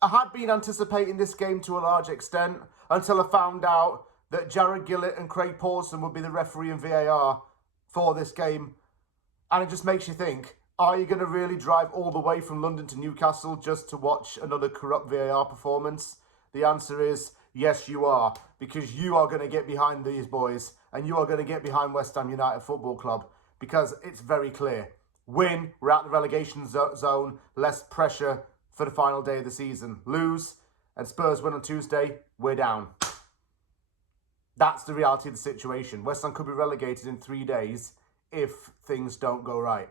I had been anticipating this game to a large extent until I found out that Jared Gillett and Craig Pawson would be the referee and VAR for this game. And it just makes you think, are you going to really drive all the way from London to Newcastle just to watch another corrupt VAR performance? The answer is yes, you are, because you are going to get behind these boys and you are going to get behind West Ham United Football Club, because it's very clear. Win, we're out the relegation zone, less pressure for the final day of the season. Lose, and Spurs win on Tuesday, we're down. That's the reality of the situation. West Ham could be relegated in 3 days if things don't go right.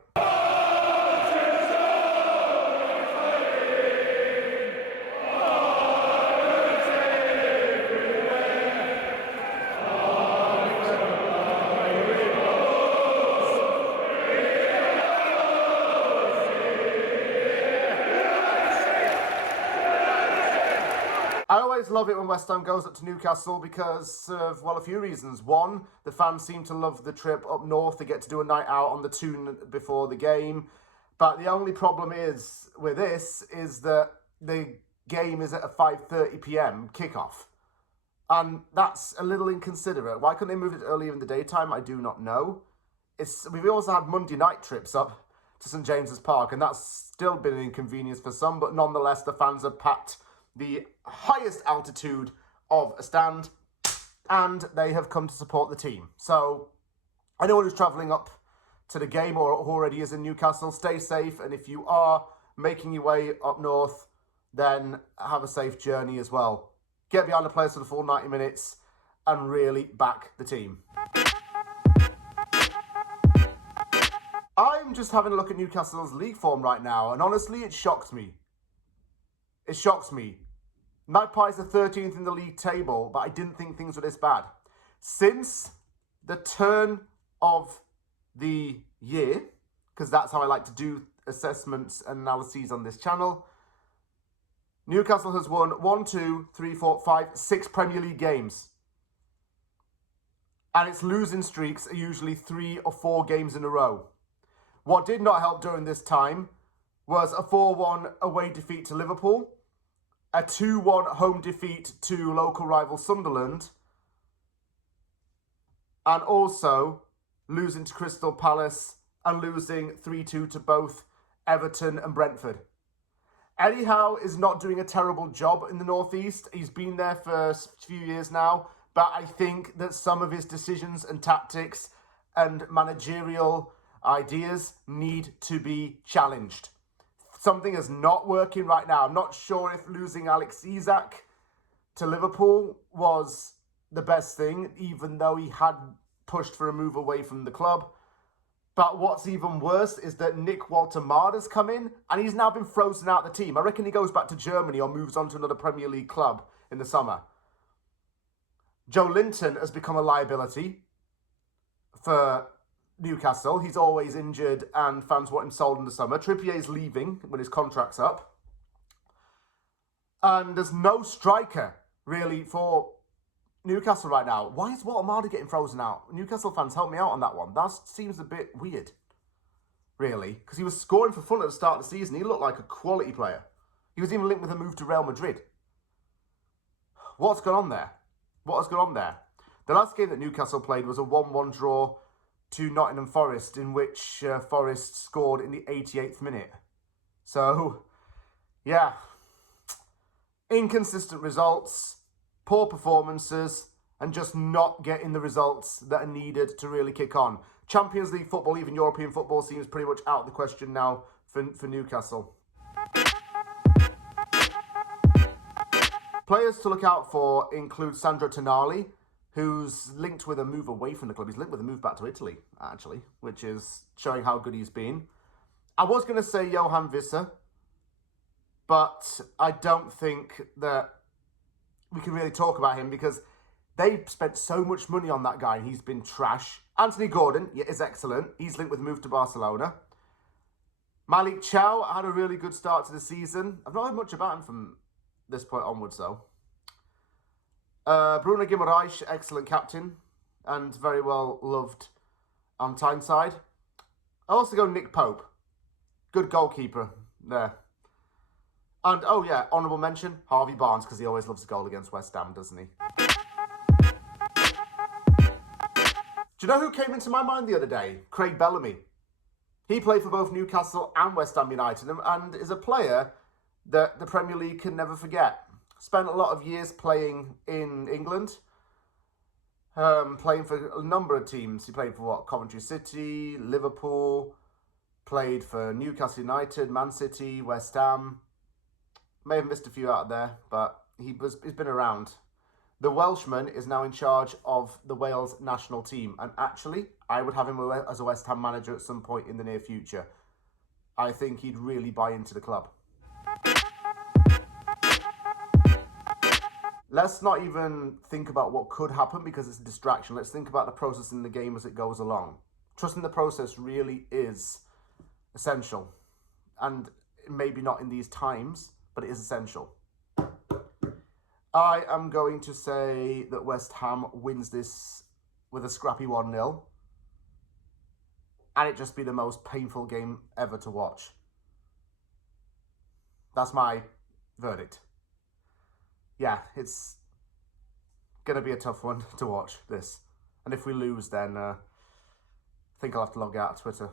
I always love it when West Ham goes up to Newcastle because of, well, a few reasons. One, the fans seem to love the trip up north. They get to do a night out on the tune before the game. But the only problem is with this is that the game is at a 5:30 p.m. kickoff. And that's a little inconsiderate. Why couldn't they move it earlier in the daytime? I do not know. We've also had Monday night trips up to St James's Park, and that's still been an inconvenience for some. But nonetheless, the fans have packed the highest altitude of a stand, and they have come to support the team. So anyone who's travelling up to the game or already is in Newcastle, stay safe. And if you are making your way up north, then have a safe journey as well. Get behind the players for the full 90 minutes and really back the team. I'm just having a look at Newcastle's league form right now, and honestly, it shocks me. It shocks me. Magpies are 13th in the league table, but I didn't think things were this bad. Since the turn of the year, because that's how I like to do assessments and analyses on this channel, Newcastle has won 6 Premier League games. And its losing streaks are usually 3 or 4 games in a row. What did not help during this time was a 4-1 away defeat to Liverpool, a 2-1 home defeat to local rival Sunderland, and also losing to Crystal Palace and losing 3-2 to both Everton and Brentford. Eddie Howe is not doing a terrible job in the North East. He's been there for a few years now, but I think that some of his decisions and tactics and managerial ideas need to be challenged. Something is not working right now. I'm not sure if losing Alex Isak to Liverpool was the best thing, even though he had pushed for a move away from the club. But what's even worse is that Nick Walter-Marder's come in and he's now been frozen out of the team. I reckon he goes back to Germany or moves on to another Premier League club in the summer. Joe Linton has become a liability for Newcastle. He's always injured and fans want him sold in the summer. Trippier's leaving when his contract's up. And there's no striker, really, for Newcastle right now. Why is Walter Marder getting frozen out? Newcastle fans, help me out on that one. That seems a bit weird, really, because he was scoring for fun at the start of the season. He looked like a quality player. He was even linked with a move to Real Madrid. What's going on there? What has gone on there? The last game that Newcastle played was a 1-1 draw to Nottingham Forest, in which Forest scored in the 88th minute. So, yeah, inconsistent results, poor performances, and just not getting the results that are needed to really kick on. Champions League football, even European football, seems pretty much out of the question now for Newcastle. Players to look out for include Sandro Tonali, who's linked with a move away from the club. He's linked with a move back to Italy, actually, which is showing how good he's been. I was going to say Johan Visser, but I don't think that we can really talk about him because they spent so much money on that guy and he's been trash. Anthony Gordon is excellent. He's linked with a move to Barcelona. Malik Chow had a really good start to the season. I've not heard much about him from this point onwards, though. Bruno Guimaraes, excellent captain and very well loved on Tyneside. I also go Nick Pope. Good goalkeeper there. And, oh yeah, honourable mention, Harvey Barnes, because he always loves a goal against West Ham, doesn't he? Do you know who came into my mind the other day? Craig Bellamy. He played for both Newcastle and West Ham United and is a player that the Premier League can never forget. Spent a lot of years playing in England, playing for a number of teams. He played for Coventry City, Liverpool, played for Newcastle United, Man City, West Ham. May have missed a few out there, but he's been around. The Welshman is now in charge of the Wales national team. And actually, I would have him as a West Ham manager at some point in the near future. I think he'd really buy into the club. Let's not even think about what could happen because it's a distraction. Let's think about the process in the game as it goes along. Trusting the process really is essential. And maybe not in these times, but it is essential. I am going to say that West Ham wins this with a scrappy 1-0. And it just be the most painful game ever to watch. That's my verdict. Yeah, it's going to be a tough one to watch, this. And if we lose, then I think I'll have to log out of Twitter.